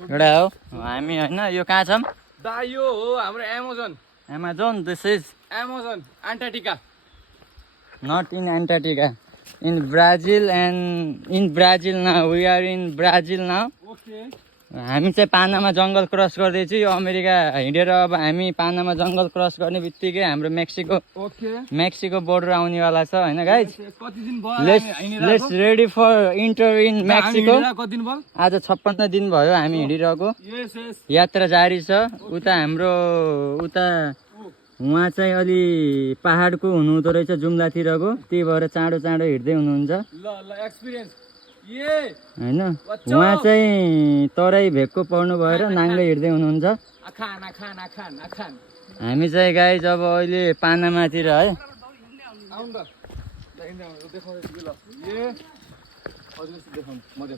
एउटा हो हामी होइन यो कहाँ छौँ दा यो हो हाम्रो Amazon this is Amazon Antarctica not in Antarctica, in Brazil, and in Brazil now. We are in Brazil now. Okay हामी चाहिँ पानामा जङ्गल क्रस गर्दैछु यो अमेरिका हिँडेर अब हामी पानामा जङ्गल क्रस गर्ने बित्तिकै हाम्रो मेक्सिको बोर्डर आउनेवाला छ होइन गाइज कति दिन भयो let's ready for enter in Mexico कति दिन भयो आज 56 दिन भयो हामी हिँडिरहेको यस यस यात्रा जारी छ उता हाम्रो उता उहाँ चाहिँ अलि पहाडको हुनुहुँदो रहेछ जुम्लातिरको त्यही भएर चाँडो चाँडो हिँड्दै हुनुहुन्छ ल ल एक्सपिरियन्स ये होइन उहाँ चाहिँ तराई भेगको पर्नु भएर नाङ्लै हिँड्दै हुनुहुन्छ आखान आखान आखान आखान हामी चाहिँ गाइज अब अहिले पानामातिर है आउनु त देखाउँदैछु ल ये हजुर देखाउनु म देखाउँछु